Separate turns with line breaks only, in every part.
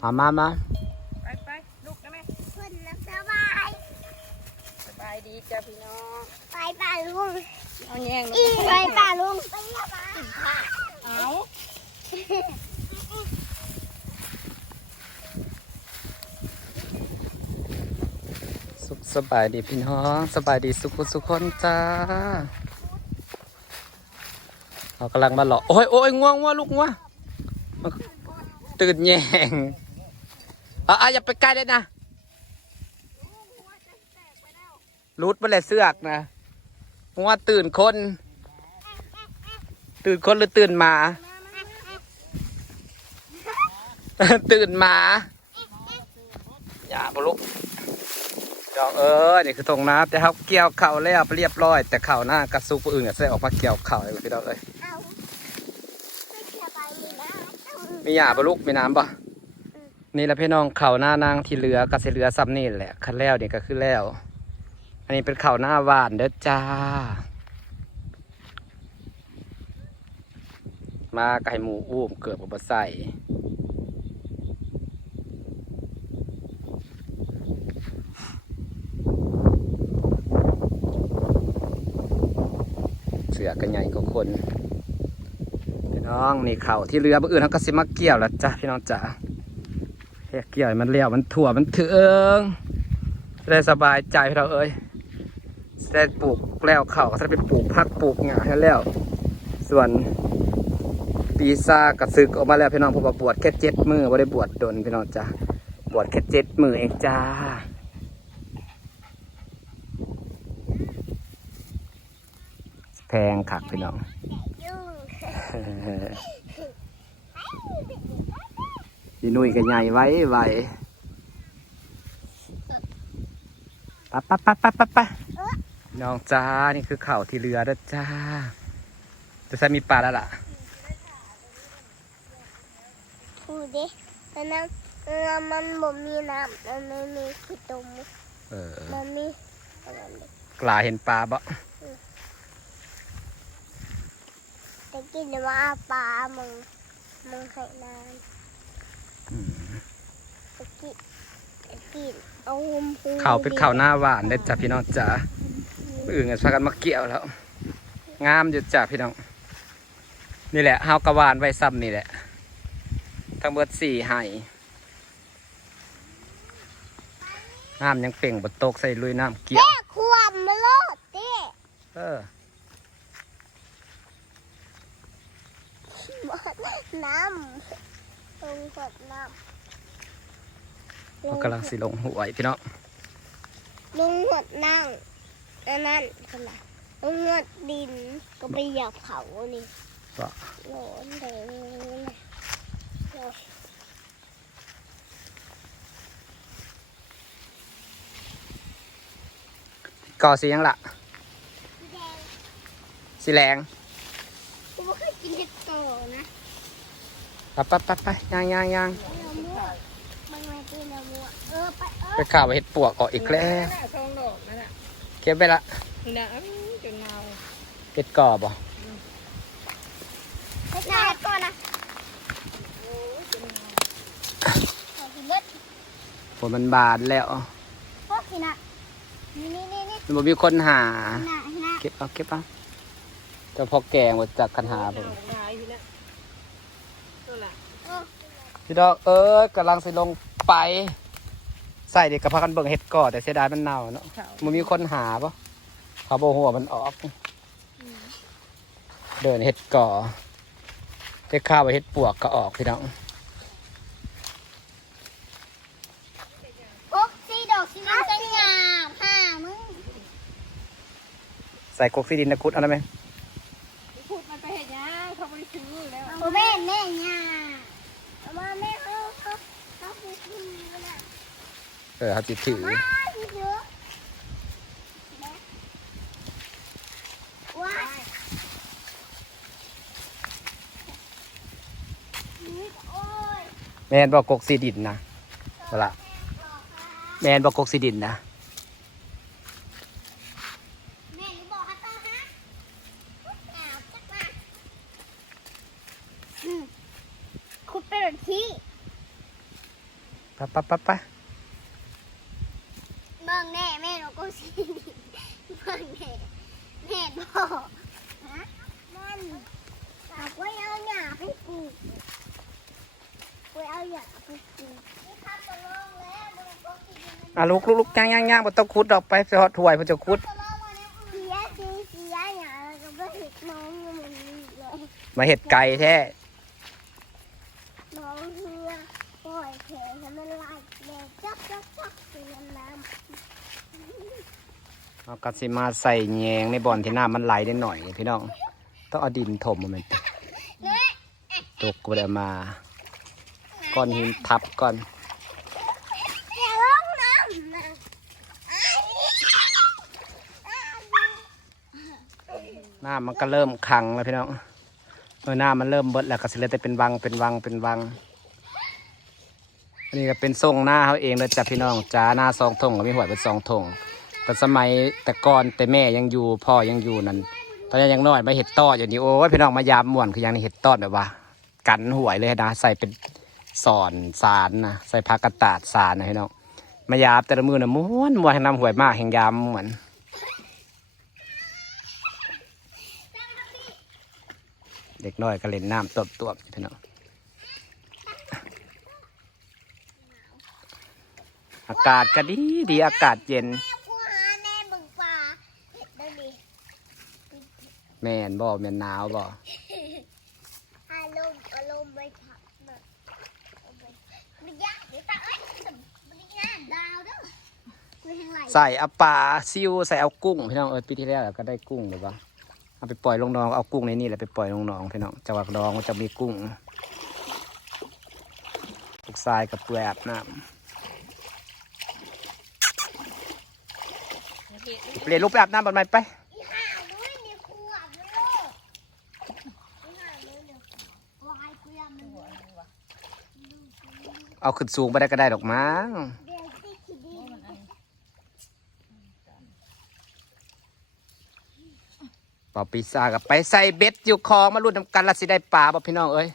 เอามามา
ไปไปลูกกันไหม
คนนักสบาย
สบายดีจ้าพี่น้อง
ไปป่าลุง
เอาแย่ง
อีไปป่าลุงไปยาบ้า
เอา
สุขสบายดีพี่น้องสบายดีสุขสุขคนจ้าเรากำลังมาหลอกโอ้ยโอ้ยง่วงง่วงลูกง่วงมันตื่นแยง อะอะอย่าไปใกล้เลยนะรูดไปเลยเสือกนะง่วงตื่นคน ตื่นคนหรือตื่นหมา ตื่นหมาอย่าบลุกจองเออนี่คือตรงน้ำแต่เขาเกี่ยวเข่าแล้วเรียบร้อย แต่เข่าหน้ากระซุกผู้อื่นก็ใส่ออกมาเกี่ยวเข่าเลยพี่น้องเลย
เอาไม่สบายดีนะ
มีหยาบลุกมีน้ำปะ นี่แหละพี่น้องเข่าหน้านางที่เหลือก็สิเหลือซ้ำนี่แหละคันแล้วเนี่ยก็คือแล้ว อันนี้เป็นเข่าหน้าหวานเด้อจ้า มาไก่หมูอุ้มเกิดกับใส่เสือกันใหญ่กว่าคนพี่น้องนี่เข่าที่เรือบื้ออื่นเขาก็สิมาเกี่ยวแล้วจ้ะพี่น้องจ๋า เฮ้ยเกี่ยวให้มันเลี้ยวมันถั่วมันเถืองจะได้สบายใจพี่เราเอ้ยจะได้ปลูกแล้วเข่าก็จะได้ไปปลูกพักปลูกหงาให้แล้ว ส่วนปีซ่ากับซึกออกมาแล้วพี่น้องผมก็บวชแค่เจ็ดมือไม่ได้บวชดนพี่น้องจ้ะบวชแค่เจ็ดมือเองจ้าแพงขักพี่น้อง
ยุ่ง
พี่นุ่ยก็ใหญ่ไว้ไว้ปะปะปะปะปะปะน้องจ้า นี่คือเข่าที่เรือเด้อจ้า จะใส่มีปลาแล้วล่ะ
พูดดิแต่น้ำน้ำมันบ่มีน้ำมันไม่มีขี้ตม
เออ
มันมีอะไรนี่
กลาเห็นปลาบ่
แต่กินแต่ว่าปลามึงมึงให้น้
อืมำ
ตะกี้ตะกี้ เอาหุมพู
เข่าเป็นเข่าหน้าหวานเด้อจ้าพี่น้องจ้าผู้อื่นก็พากันมาเกี่ยวแล้ว งามอยู่จ้าพี่น้อง นี่แหละเฮากระวานไว้ซ้ำนี่แหละ ทั้งเบิดสี่ไห่น้ำยังเป่งบนโตกใส่ลุยน้ำเกี่ยว
แม่ความมาโลดเต้
เออ
หมดน้ำลงหดน้ำ
เรากำลังสิลงหวยพี่น้อง
ลงหดนั่งอันนั้นกันละลงหดดินก็ไปเหยียบเขานี่
ว่า
โหนแดงเลยโอ้ย
ก่อสียังละ
แดง
สีแรง
กูไม่เคยกินเห็ดโตนะ
ไปไปไปไปย่างย่างย่าง
เรามั่วมั นมากินเรามั่วเออไปเอ
ไป
อ
ข่าวไปเห็ดปวกออกอีกแล้ว
ทองดอกนั่นน่ะ
เก็บไปละ
นี่นะอื้อจนเนา
เห็ดก่อบ่
เห็ดหน้าก่อนนะขอกินเล็ด
ฝนมันบานแล้ว
พวกกินอะนี่นี่นี่นี่
มันบ่มีคนหา
หน้าหน้า
เก็บเอาเก็บเอาเจ้าพ่อแกงมาจากคันหา
เอ
ผม
ได้พี่นะตัวละ
เออ
พี่ดอกเอ้ยกำลังสิลง ไป ใส่เด็กกับพากันเบิ่งเห็ดก่อแต่เสียดายมันเน่าเนาะ
เขา
มันมีคนหาปะเขาโบหัวมันออก เดินเห็ดก่อได้ข้าวไปเห็ดปวกก็ออกพี่น้อง
พวกสีดอกสีน้ำจะงามห่ามึง
ใส่กกซีดินนะกุดเอาได้ไหม
พูดมันไปเห็นยังเขาไม่ได้ซื้อแล้ว
โอ้แม่แม่ย่าเอามาแม่เขาเขาเขาไปกินกันนะ
เออเขาจิถือ
ว้ายพี่เสือแม่ว้ายโอ้ย
แมนบอกกกซีดินนะเอาละแมนบอกกกซีดินนะ
แม่หนูบอกให้ต้องฮะหนาวจักมาอืมคุณเป็นแบบที่
ไปไปไปไป
เบิ่งแน่แม่หนูก็ สิเบิ่งแน่แม่บอกฮะมันบอกว่าเอาหญ้าไปปลูกไว้เอาหญ้าไปปลูกนี่ข้าวตะลองแล้วมึงก็กินมัน
อะลุกลุกลุกย่างย่างย่างบ่ต้องคุดดอกไปไปหอดถ้วยเพิ่นจะคุด
ตะลองมาแล้วเสียสีเสียหญ้าแล้วก็เห็ดน้องอยู่มันนี่เลย
มาเห็ดไก่แท้
น้องเฮือปล่อยแผลให้มันไหลแล้วจักจักจักเสียน้ำ
เอากระสิมาใส่แยงในบ่อนที่น้ำมันไหลได้หน่อยพี่น้อง ต้องเอาดินถมมันตกก็ได้เอมา ก้อนหินทับก่อน
อย่าลงน้า
มันก็เริ่มขังแล้วพี่น้องเมื่อน้ำมันเริ่มเบิดแล้วก็สิเลือแต่เป็นวังเป็นวังเป็นวัง อันนี้ก็เป็นทรงหน้าเขาเองเลยจ้ะพี่น้องจ้าหน้าสองทงก็มีหัวเป็นสองทง แต่สมัยแต่ก่อนแต่แม่ยังอยู่พ่อยังอยู่นั่นตอนนี้ยังน้อยมาเห็ดตอดอยู่นี่โอ้ยพี่น้องมายามม่วนคือยังนี่เห็ดตอดแบบว่า กันหวยเลยนะใส่เป็นสอนสารนะใส่ผักกระตาดสารนะพี่น้องมายามแต่ละมือนะม้วนม้วนให้นำหวยมากแห่งยามเหมือนเด็กน้อยก็เล่นน้ำตบตัวพี่น้องอากาศก็ดีดีอากาศเย็น
แม่กูหาแน่บึงป่าเห็ดได้ดิ
แม่นบ่แม่นหนาวบ่
อารมณ์อารมณ์ไปผักนะเอาไปมันยากเดี๋ยวตาเอ้ยมันยากดาวเด้อกูแห้งไหล
ใส่เอาปลาซิวใส่เอากุ้งพี่น้องเออปีที่แล้วก็ได้กุ้งหรือปะเอาไปปล่อยลงหนองเอากุ้งในนี่แหละไปปล่อยลงหนองพี่น้องจังหวัดหนองมันจะมีกุ้งลูกทรายกับเปลือยอาบน้ำเปลี่ยนลูกไปอาบน้ำบนไม้ไป
อีห่าวด้วยนี่ครูอาบน้ำลูกอีห่าวด้วยเนี่ยวายกูยามันด้วย
เอาขึ้นสูงไปได้ก็ได้ดอกมั้ง
เดี๋ยวสิคิดดี
เป่าปีศากับไปใส่เบ็ดอยู่คลองมาลุ้นนำกันละสิได้ปลาบ่พี่น้องเอ้ย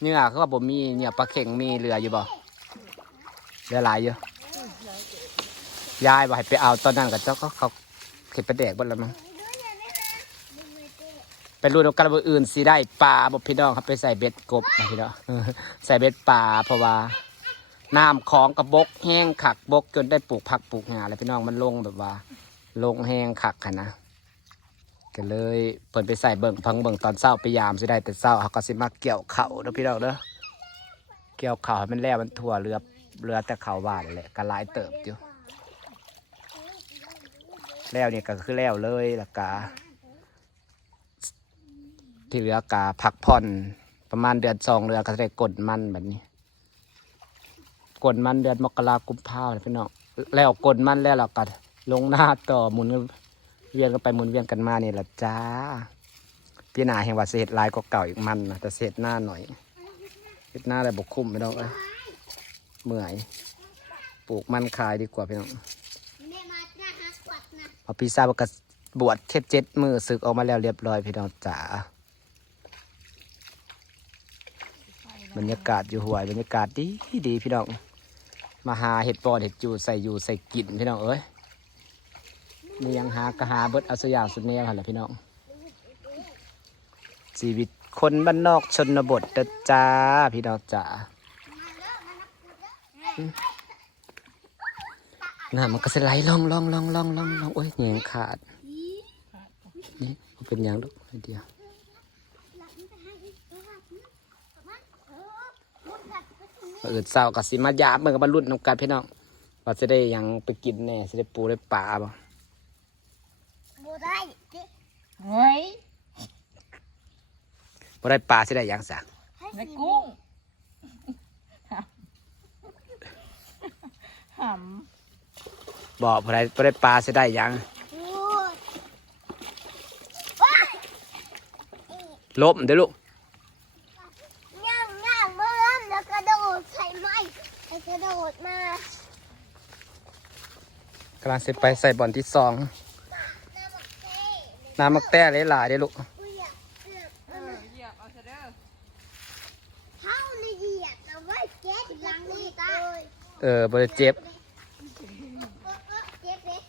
เนื้อเขาว่าบ่มีเนื้อปลาเข่งมีเหลืออยู่บ่เหลือหลายอยู่ยายบอกให้ไปเอาตอนนั้นกับเจ้าก็เขาเข็ดไปแดกบดแล้วมั้งไปรุ่นกันว่อื่นสิได้ปลาบ่พี่น้องครับไปใส่เบ็ดกบนะพี่น้องใส่เบ็ดปลาเพราะว่า น้ำของกระบกแห้งขักบกจนได้ปลูกผักปลูกหญ้าแล้วพี่น้องมันลงแบบว่า ลงแห้งขักค่ะนะก็เลยเปิดไปใส่เบิ่งพังเบิ่งตอนเช้าไปยามสิได้แต่เช้าเขาก็สิมาเกี่ยวเข่าเด้อพี่น้องเด้อเกี่ยวเข่าให้มันแล้วมันทั่วเรือเรือแต่เข่าบ้านนั่นแหละก็หลายเติบอยู่แล้วเนี่ยก็คือแล้วเลยละกาที่เหลือกาพักผ่อนประมาณเดือนสองเดือนก็จะได้กดมันแบบนี้ กดมันเดือนมกรากุมภาพันธ์พี่น้องแล้วกดมันแล้วเราก็ลงหน้าต่อหมุนเวียนกันไปหมุนเวียนกันมาเนี่แหละจ้าพี่นาแห่งว่าเศษลายก็เก่าอีกมันนะแต่เศษหน้าหน่อยเศษหน้าอะไรบกคุ้มพี่น้องเอ้ยเมื่อยปลูกมันขายดีกว่าพี่น้อง
แม่มาจ้าฮักกวัดนะ
เอาพิซซ่าบกบวชเช็ดเจ็ดมือศึกออกมาแล้วเรียบร้อยพี่น้องจ๋าบรรยากาศอยู่หวยบรรยากาศดีดีพี่น้อง มาหาเห็ดปอดเห็ดจูใส่อยู่ใส่กินพี่น้องเอ้ยมียังหากระหาเบิดเอาสยางสุดแนวหันแหละพี่น้องชีวิตคนบ้านนอกชนบทจ้าพี่น้องจ๋าน่ะมันก็สไลด์ล่องล่องล่องล่องล่องล่องโอ้ยเหนียงขาดนี่เป็นอย่างลูกเดียว มาอื่นเศร้ากับสิมายามเมื่อกับบรรลุน้ำกันพี่น้องว่าจะได้หยังไปกินแน่จะได้ปูได้ปลาบ่
โบได้เจ๊
เฮ้ย
บ่ได้ปลาจะได้หยังสัก
ให้
ใน
สิ
กุ้งห
บ่บ่ได้บ่ได้ปลาจะได้หยัง
โอ้ยว้าย
ล้มเด้อลูก
ย่างย่างเมื่อเริ่มแล้วกระโดดใส่ไม้แล้วกระโดด มากำ
ลังสิไปใส่บอลที่สอง
น้ำมักเต้
น้ำมักแต้หลายๆเด้อลูก
กูอยากเสือกำ
เอ
เอ
อ
อ
เหยียบเอาเถอะเด้อ
เท้าในเหยียดแต่ว่าเจ็ดลังนี่ตา
เออบริเจ็บ
เจ็บเลย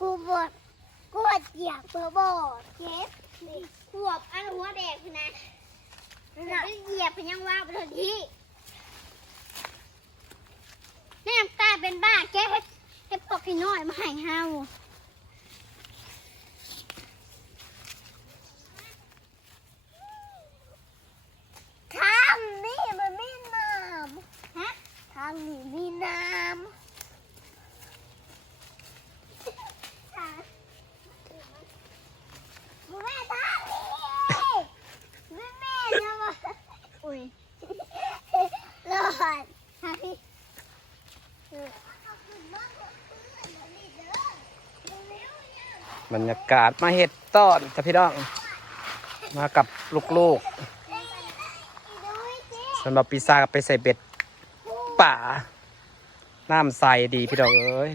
กูปวดกูปวดเหยียบเบอร์บอดเจ็บขวบอันหัวแดงคือนะแล้วเหยียบเป็นยังว่าไปทันที แน่ตาเป็นบ้าแกเฮ็ดเฮ็ดปอกพี่น้อยมาให้เฮาทางนี่มันมีน้ำฮะทางนี้มีน้ำ แม่ตาแม่แม่นะวะอุ้ยรอดฮะพี่
บรรยากาศมาเห็ดต้อนจ้ะพี่น้อง มากับลูกๆสำหรับปีศาจไปใส่เบ็ดป่าน้ำใสดีพี่น้องเอ้ย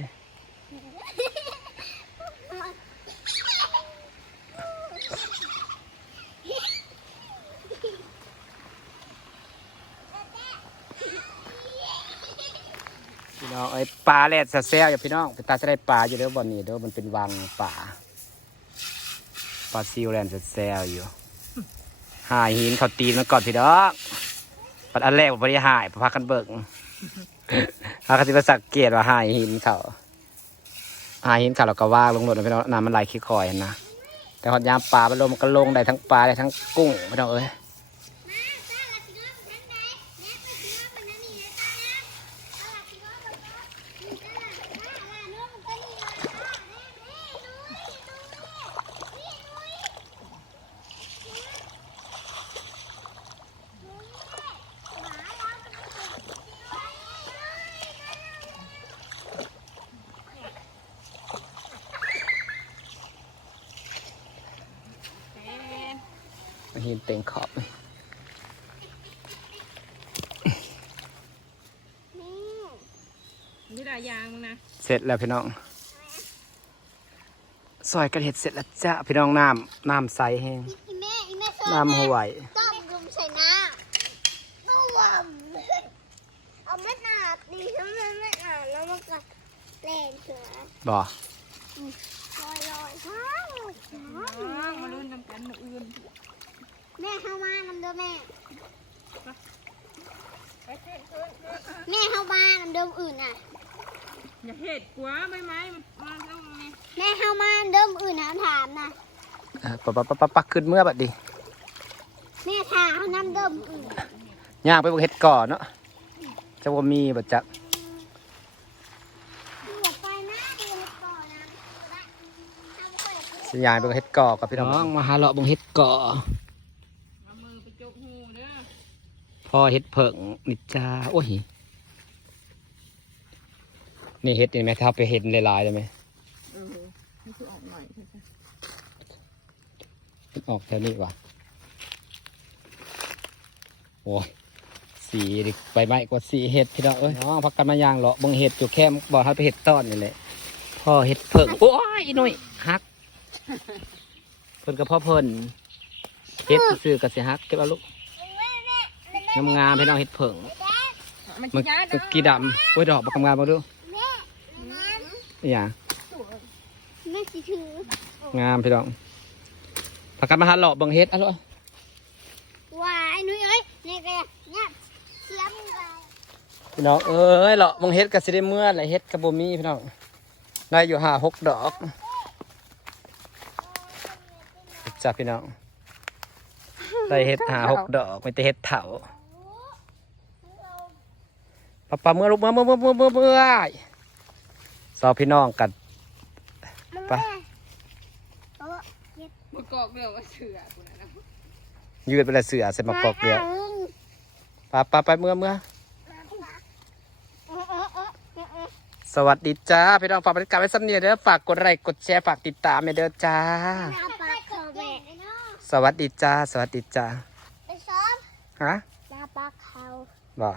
น้องไอ้ปลาแลดแซ่บอย่าพี่น้องไปตาจะได้ปลาอยู่เด้อบ่อนนี้เด้อมันเป็นวังป่าปลาซิวแลนด์แซ่บอยู่หายหินเขาตีนมันก่อนพี่น้องปัดอันแรกผมไม่ได้หายพากันเบิกพากันที่มาสังเกตว่าหายหินเขาหายหินเขาเราก็ว่างลงหมดนะพี่น้องน้ำมันไหลขี้คอยนนะแต่หอดยามปลามันลงมันก็ลงได้ทั้งปลาได้ทั้งกุ้งพี่น้องเอ้ย หินเต็งขอบ
นี่หลายอย่างมึงนะ
เสร็จแล้วพี่น้องซอยกระเห็ดเสร็จแล้วจ้าพี่น้องน้ำน้ำใสแห้ง
อีแม่อีแม่ชอบ
น้ำหัวไหว
ต้มยุงใส่น้ำต้มเอาเม็ดหนาดดีทั้งเม็ดเม็ดหนาดแล้วมันก็แล่นเสือ
บ่
ลอยลอยช้าง
อ้างมาลุ้นนำกันมาอื่น
แม่เข้ามานำเด้อแม่ แม่เข้าบ้านนำเดิมอื่นน่ะ
อย่าเห็ดกว่าไม่ไหมมาแล้วไง
แม่เข้ามาเดิมอื่นถามถามนะ
เออปะปะปะปะปักขึ้นเมื่อบัดดี
แม่ถามเขานำเดิมอื่น
ย่างไปบอกเห็ดก่อนเนาะจะว่ามีบัดจัก
อย่าไปนะเดี๋ยวก่อนนะทำเปิด
สัญญาณไปบอกเห็ดก่อกับพี่น้อง มาหาเลาะบงเห็ดก่อ
เอามือไปจกหูเด้อ
พ่ อเห็ดเผิงนิจ้าโอ้ยนี่เห็ดนี่ไหมถ้าไปเห็ดหลายๆได้ไหม
เออนี่คือออกหน่อยใช่ไหม
ออกแถวนี้ว่ะโอ้ยสีดิใบไม้กว่าสีเห็ดพี่น้องเอ้ยน้องพักกันมายางเลาะบงเห็ดอยู่แค่บอกให้ไปเห็ดต้อนนี่แหละพ่อเห็ดเผิงโอ้ยอีหน่อยฮักเพิ่นกับพ่อเพิ่นเฮ็ดซื้อๆกับสิฮักเก็บเอาลูก
แม่แม่ แม่
งามๆให้น้องเฮ็ดเผิง
มัน
มัน
กินยา
มันกี่ดำโอ้ยดอกบักงามๆบ่ดู
แม่
อีหยัง
แม่สิถืองา
มพี่น้องพักกันมาหาเลาะเบิ่งเฮ็ดอะลูก
ว่าไอ้นุ้ยเอ้ยนี่แกเนี่ยเสียมไป
พี่น้องเอ้ยเลาะเบิ่งเฮ็ดก็สิได้เมื่อแหละเฮ็ดก็บ่มีพี่น้องได้อยู่ห้าหกดอกจ้าพี่น้องได้เฮ็ดห้าหกดอกไม่แต่เฮ็ดเถา ปะปะเมื่อลูกเมื่อเมื่อเมื่อเมื่อเมื่อเมื่อสาวพี่น้องกันไป
โอ้
มากอกเดียวว่าเสือกูนะนะ
ยืดไปเลยเสือใส่มากอกเดียวปะปะไปเมื่อเมื่อ
เออเออเออเออเออ
สวัสดีจ้าพี่น้องฝากบริการไว้สักนิดเด้อฝากกดไลค์กดแชร์ฝากติดตามเด้อจ้า
เอาปลาเขาแบก
สวัสดีจ้า สวัสดีจ้า
ไปซ้อม
ฮะ
ปลาปลาเขา
บ่